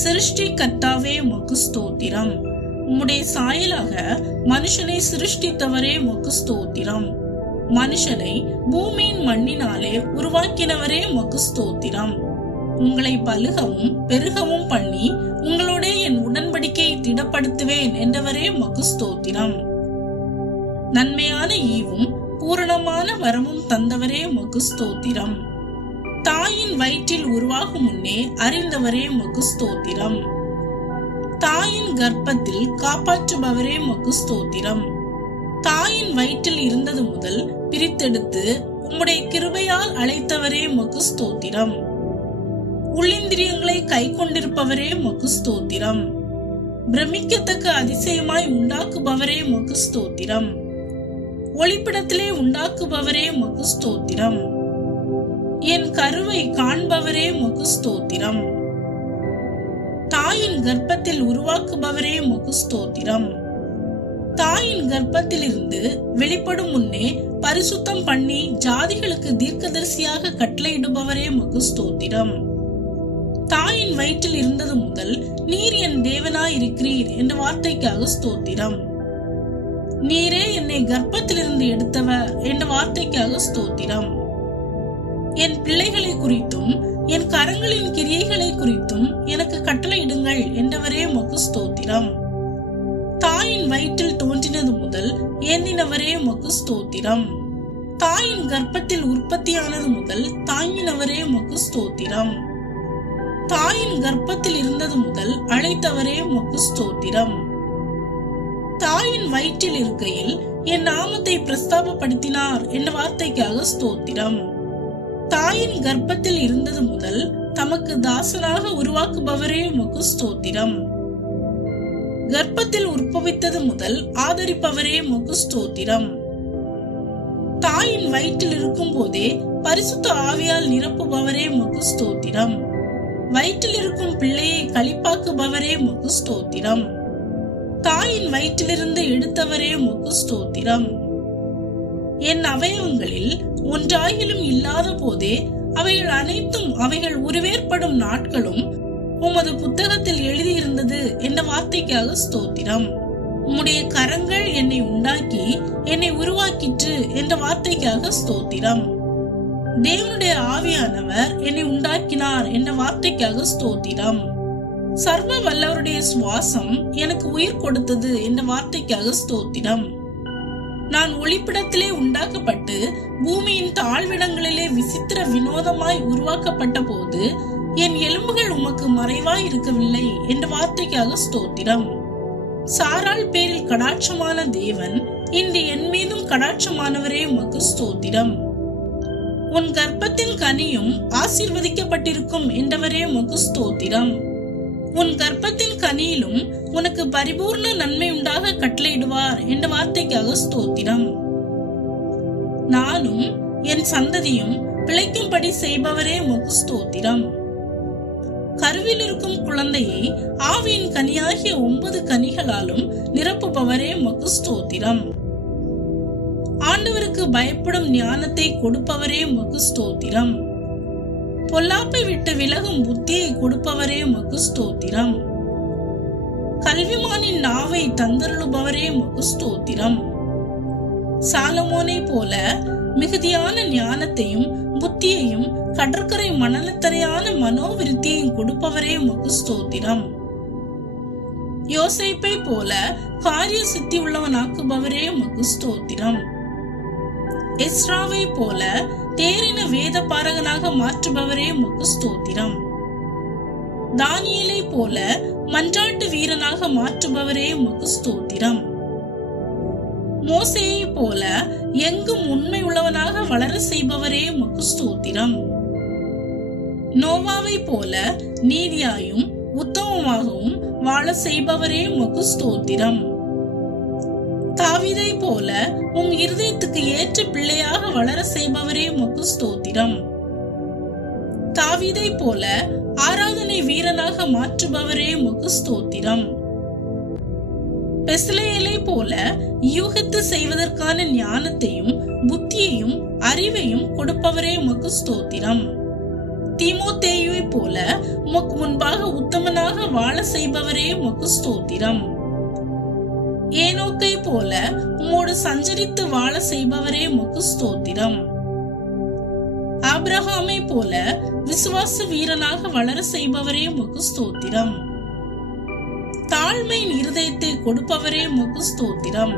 சிருஷ்டி கர்த்தாவே உமக்கு ஸ்தோத்திரம். உம்முடைய சாயலாக மனுஷனை சிருஷ்டித்தவரே உமக்கு ஸ்தோத்திரம். மனுஷனை பூமியின் மண்ணினாலே உருவாக்கினவரே உமக்கு ஸ்தோத்திரம். உங்களை பலுகவும் பெருகவும் பண்ணி உங்களோட என் உடன்படிக்கையை திடப்படுத்துவேன் என்றவரே உமக்கு ஸ்தோத்திரம். நன்மையான ஈவும் பூரணமான வரமும் தந்தவரே உமக்கு ஸ்தோத்திரம். தாயின் வயிற்றில் உருவாகும் முன்னே அறிந்தவரே உமக்கு ஸ்தோத்திரம். தாயின் கர்ப்பத்தில் காப்பாற்றுபவரே உமக்கு ஸ்தோத்திரம். தாயின் வயிற்றில் இருந்தது முதல் பிரித்தெடுத்து உம்முடைய கிருபையால் அழைத்தவரே உமக்கு ஸ்தோத்திரம். உள்ளிந்திரியங்களை கை கொண்டிருப்பவரே உமக்கு ஸ்தோத்திரம். பிரமிக்கத்தக்க அதிசயமாய் உண்டாக்குபவரே உமக்கு ஸ்தோத்திரம். ஒளிப்பிடத்திலே உண்டாக்குபவரே உமக்கு ஸ்தோத்திரம். என் கருவை காண்பவரே உமக்கு ஸ்தோத்திரம். தாயின் கர்ப்பத்தில் உருவாக்குபவரே உமக்கு ஸ்தோத்திரம். தாயின் கர்ப்பத்தில் இருந்து வெளிப்படும் முன்னே பரிசுத்தம் பண்ணி ஜாதிகளுக்கு தீர்க்கதரிசியாக கட்டளையிடுபவரே உமக்கு ஸ்தோத்திரம். தாயின் வயிற்றில் இருந்தது முதல் நீர் என் தேவனாய் இருக்கிறீர் என்ற வார்த்தைக்காக ஸ்தோத்திரம். நீரே என்னை கர்ப்பத்திலிருந்து எடுத்தவர் என்ற வார்த்தைக்காக ஸ்தோத்திரம். என் பிள்ளைகளை குறித்தும் என் கரங்களின் கிரியைகளை குறித்தும் எனக்கு கட்டளையிடுங்கள் என்றவரே உமக்கு ஸ்தோத்திரம். தாயின் வயிற்றில் தோன்றினது முதல் எண்ணினவரே உமக்கு ஸ்தோத்திரம். தாயின் கர்ப்பத்தில் உற்பத்தியானது முதல் தாங்கினவரே உமக்கு ஸ்தோத்திரம். தாயின் கர்ப்பத்தில் இருந்தது முதல் அழைத்தவரே உமக்கு ஸ்தோத்திரம். தாயின் வயிற்றில் இருக்கையில் என் நாமத்தை பிரஸ்தாபப்படுத்தினார் என்ற வார்த்தைக்காக ஸ்தோத்திரம். தாயின் கர்ப்பத்தில் இருந்தது முதல் தமக்கு தாசனாக உருவாக்குபவரே உமக்கு ஸ்தோத்திரம். கர்ப்பத்தில் உற்பவித்தது முதல் ஆதரிப்பவரே உமக்கு ஸ்தோத்திரம். தாயின் வயிற்றில் இருக்கும் போதே பரிசுத்த ஆவியால் நிரப்புபவரே உமக்கு ஸ்தோத்திரம். வயிற்றில் இருக்கும் பிள்ளையை களிப்பாக்குபவரே உமக்கு ஸ்தோத்திரம். தாயின் வயிற்றிலிருந்து எடுத்தவரே உமக்கு ஸ்தோத்திரம். என் அவயவங்களில் ஒன்றாயிலும் இல்லாத போதே அவைகள் அனைத்தும் அவைகள் உருவேற்படும் நாட்களும் உமது புத்தகத்தில் எழுதியிருந்தது என்ற வார்த்தைக்காக ஸ்தோத்திரம். உம்முடைய கரங்கள் என்னை உண்டாக்கி என்னை உருவாக்கிற்று என்ற வார்த்தைக்காக ஸ்தோத்திரம். தேவனுடைய ஆவியானவர் என்னை உண்டாக்கினார் என்ற வார்த்தைக்காக ஸ்தோத்திரம். சர்வ வல்லவருடைய சுவாசம் எனக்கு உயிர் கொடுத்தது என்ற வார்த்தைக்காக ஸ்தோத்திரம். நான் ஒளிப்பிடத்திலே உண்டாக்கப்பட்டு பூமியின் தாழ்விடங்களிலே விசித்திர வினோதமாய் உருவாக்கப்பட்ட போது என் எலும்புகள் உமக்கு மறைவாய் இருக்கவில்லை என்ற வார்த்தைக்காக ஸ்தோத்திரம். சாராள் பேரில் கடாட்சமான தேவன் இன்று என் மீதும் கடாட்சமானவரே உமக்கு ஸ்தோத்திரம். உன் கர்ப்பத்தின் கனியும் ஆசீர்வதிக்கப்பட்டிருக்கும் என்றவரே உமக்கு ஸ்தோத்திரம். உன் கர்ப்பத்தின் கனியிலும் உனக்கு பரிபூர்ண நன்மை உண்டாக கட்டளையிடுவார் என்ற வார்த்தைக்காக ஸ்தோத்திரம். நானும் என் சந்ததியும் பிழைக்கும்படி செய்பவரே உமக்கு ஸ்தோத்திரம். கருவில் இருக்கும் குழந்தையை ஆவியின் கனியாகிய 9 கனிகளாலும் நிரப்புபவரே உமக்கு ஸ்தோத்திரம். ஆண்டவருக்கு பயப்படும் ஞானத்தை கொடுப்பவரே உமக்கு ஸ்தோத்திரம். பொல்லாப்பை விட்டு விலகும் புத்தியை கொடுப்பவரே உமக்கு ஸ்தோத்திரம். கல்விமானின் நாவை தந்தருளுபவரே உமக்கு ஸ்தோத்திரம். சாலமோனை போல மிகுதியான ஞானத்தையும் புத்தியையும் கடற்கரை மணலத்தரையான மனோவிருத்தியையும் கொடுப்பவரே உமக்கு ஸ்தோத்திரம். யோசேப்பை போல காரிய சித்தி உள்ளவனாக்குபவரே உமக்கு ஸ்தோத்திரம். எஸ்ராவை போல தேறின வேத பாரகனாக மாற்றுபவரே உமக்கு ஸ்தோத்திரம். தானியேலை போல மன்றாட்டு வீரனாக மாற்றுபவரே உமக்கு ஸ்தோத்திரம். மோசேயை போல எங்கும் உண்மை உள்ளவனாக வளர செய்பவரே உமக்கு ஸ்தோத்திரம். நோவாவை போல நீதியாயும் உத்தமமாகவும் வாழ செய்பவரே உமக்கு ஸ்தோத்திரம். தாவீதை போல உம் இருதயத்துக்கு ஏற்ற பிள்ளையாக வளர செய்பவரே உமக்கு ஸ்தோத்திரம். தாவீதை போல ஆராதனை வீரனாக மாற்றுபவரே உமக்கு ஸ்தோத்திரம். பெஸ்லேயலை போல யூகத்து செய்வதற்கான ஞானத்தையும் புத்தியையும் அறிவையும் கொடுப்பவரே உமக்கு ஸ்தோத்திரம். தீமோத்தேயுவை போல உமக்கு முன்பாக உத்தமனாக வாழ செய்பவரே உமக்கு ஸ்தோத்திரம். ஏனோக்கை போல உம்மோடு சஞ்சரித்து வாழ செய்பவரே உமக்கு ஸ்தோத்திரம். ஆபிரகாமை போல விசுவாச வீரனாக வளர செய்பவரே உமக்கு ஸ்தோத்திரம். தாழ்மையின் இருதயத்தை கொடுப்பவரே உமக்கு ஸ்தோத்திரம்.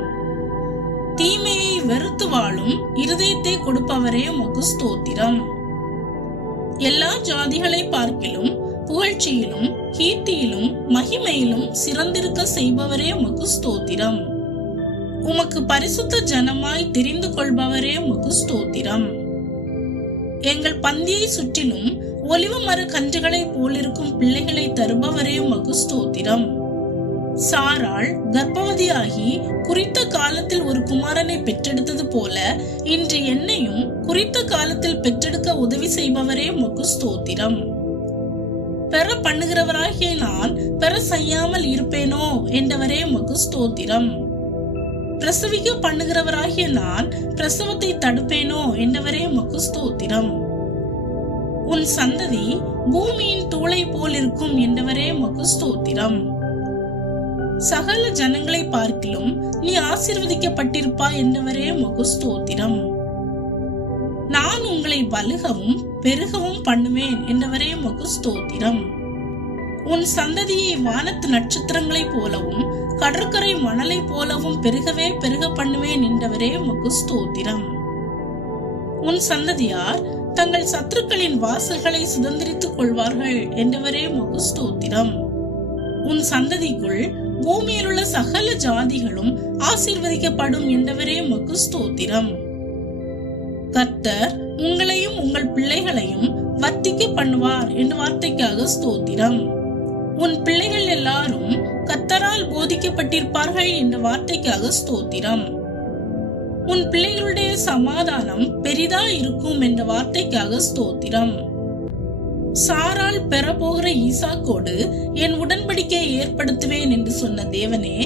தீமையை வெறுத்து வாழும் இருதயத்தை கொடுப்பவரே உமக்கு ஸ்தோத்திரம். எல்லா ஜாதிகளை பார்க்கிலும் புகழ்ச்சியிலும் கீர்த்தியிலும் மகிமையிலும் சிறந்திருக்க செய்பவரே உமக்கு ஸ்தோத்திரம். உமக்கு பரிசுத்த ஜனமாய் தெரிந்து கொள்பவரே உமக்கு ஸ்தோத்திரம். எங்கள் பந்தியை சுற்றிலும் ஒலிவ மர கன்றுகளை போலிருக்கும் பிள்ளைகளை தருபவரே உமக்கு ஸ்தோத்திரம். சாராள் கர்ப்பவதியாகி குறித்த காலத்தில் ஒரு குமாரனை பெற்றெடுத்தது போல இன்று என்னையும் குறித்த காலத்தில் பெற்றெடுக்க உதவி செய்பவரே உமக்கு ஸ்தோத்திரம். பெற பண்ணுகிறவராகிய நான் பெற செய்யாமல் இருப்பேனோ என்றவரே உமக்கு ஸ்தோத்திரம். பிரசவிக்க பண்ணுகிறவராகிய நான் பிரசவத்தை தடுப்பேனோ என்றவரே உமக்கு ஸ்தோத்திரம். உன் சந்ததி பூமியின் தூளை போல் இருக்கும் என்றவரே உமக்கு ஸ்தோத்திரம். சகல ஜனங்களை பார்க்கிலும் நீ ஆசீர்வதிக்கப்பட்டிருப்பா என்றவரே உமக்கு ஸ்தோத்திரம். நான் உங்களை பலுகவும் பெருகவும் பண்ணுவேன் என்றவரே உமக்கு ஸ்தோத்திரம். உன் சந்ததியை வானத்து நட்சத்திரங்களை போலவும் கடற்கரை மணலை போலவும் பெருகவே பெருக பண்ணுவேன் என்றவரே உமக்கு ஸ்தோத்திரம். உன் சந்ததியார் தங்கள் சத்துருக்களின் வாசல்களை சுதந்திரித்துக் கொள்வார்கள் என்றவரே உமக்கு ஸ்தோத்திரம். உன் சந்ததிக்குள் பூமியில் உள்ள சகல ஜாதிகளும் ஆசீர்வதிக்கப்படும் என்றவரே உமக்கு ஸ்தோத்திரம். கர்த்தர் உங்களையும் உங்கள் பிள்ளைகளையும் வர்த்திக்க பண்ணுவார் என்ற வார்த்தைக்காக ஸ்தோத்திரம். உன் பிள்ளைகள் எல்லாரும் கர்த்தரால் போதிக்கப்பட்டிருப்பார்கள் என்ற வார்த்தைக்காக ஸ்தோத்திரம். உன் பிள்ளைகளுடைய சமாதானம் பெரிதா இருக்கும் என்ற வார்த்தைக்காக ஸ்தோத்திரம். சாரால் பெறப்போகிற ஈசாக்கோடு என் உடன்படிக்கையை ஏற்படுத்துவேன் என்று சொன்ன தேவனே,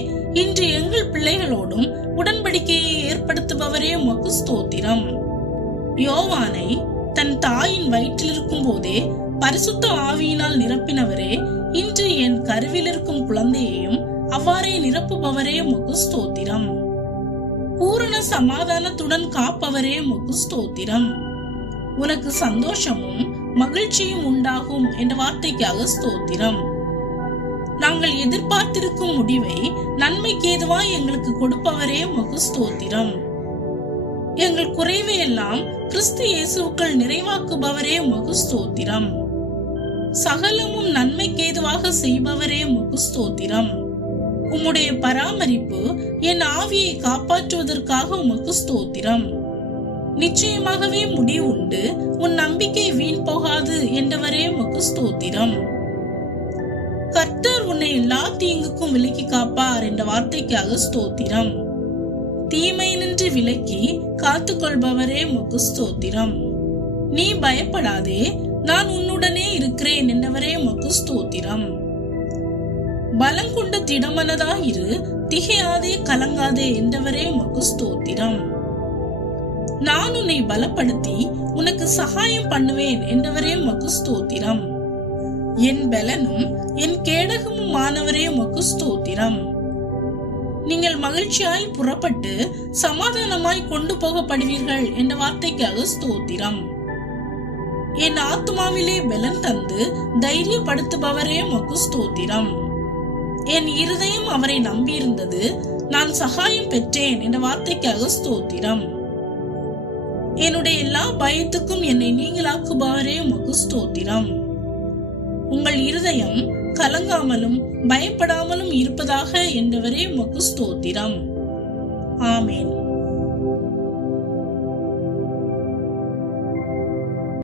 இன்று எங்கள் பிள்ளைகளோடும் உடன்படிக்கையை ஏற்படுத்துபவரே உமக்கு ஸ்தோத்திரம். யோவானை தன் தாயின் வயிற்றில் இருக்கும் போதே பரிசுத்த ஆவியினால் நிரப்பினவரே, இன்று என் கருவில் இருக்கும் குழந்தையையும் அவ்வாறே நிரப்புபவரே உமக்கு ஸ்தோத்திரம். பூரண சமாதானத்துடன் காப்பவரே உமக்கு ஸ்தோத்திரம். உனக்கு சந்தோஷமும் மகிழ்ச்சியும் உண்டாகும் என்ற வார்த்தைக்காக ஸ்தோத்திரம். நாங்கள் எதிர்பார்த்திருக்கும் முடிவை நன்மைக்கு ஏதுவாய் எங்களுக்கு கொடுப்பவரே உமக்கு ஸ்தோத்திரம். எங்கள் குறைவை எல்லாம் கிறிஸ்து இயேசுவுக்குள் நிறைவாக்குபவரே உமக்கு ஸ்தோத்திரம். சகலமும் நன்மைக்கு ஏதுவாக செய்பவரே உமக்கு ஸ்தோத்திரம். உம்முடைய பராமரிப்பு என் ஆவியை காப்பாற்றுவதற்காக உமக்கு ஸ்தோத்திரம். நிச்சயமாகவே முடிவுண்டு, உன் நம்பிக்கை வீண் போகாது என்றவரே உமக்கு ஸ்தோத்திரம். கர்த்தர் உன்னை எல்லா தீங்குக்கும் விலக்கி காப்பார் என்ற வார்த்தைக்காக ஸ்தோத்திரம். தீமை நின்று விலக்கி காத்துக்கொள்பவரே உமக்கு ஸ்தோத்திரம். நீ பயப்படாதே, நான் உன்னுடனே இருக்கிறேன் என்றவரே உமக்கு ஸ்தோத்திரம். பலம் கொண்ட திடமனதாயிரு, திகையாதே கலங்காதே என்றவரே உமக்கு ஸ்தோத்திரம். நான் உன்னை பலப்படுத்தி உனக்கு சகாயம் பண்ணுவேன் என்றவரே உமக்கு ஸ்தோத்திரம். என் பலனும் என் கேடகமும் ஆனவரே உமக்கு ஸ்தோத்திரம். நீங்கள் மகிழ்ச்சியாய் புறப்பட்டு சமாதானமாய் கொண்டு போகப்படுவீர்கள் என்ற வார்த்தைக்காக ஸ்தோத்திரம். என் ஆத்மாவிலே பலன் தந்து தைரியப்படுத்துபவரே உமக்கு ஸ்தோத்திரம். என் இருதயம் அவரை நம்பியிருந்தது, நான் சகாயம் பெற்றேன் என்ற வார்த்தைக்காக ஸ்தோத்திரம். என்னுடைய எல்லா பயத்துக்கும் என்னை நீங்களாக்குபவரே உமக்கு ஸ்தோத்திரம். உங்கள் இருதயம் கலங்காமலும் பயப்படாமலும் இருப்பதாக என்றவரே உமக்கு ஸ்தோத்திரம். ஆமேன்.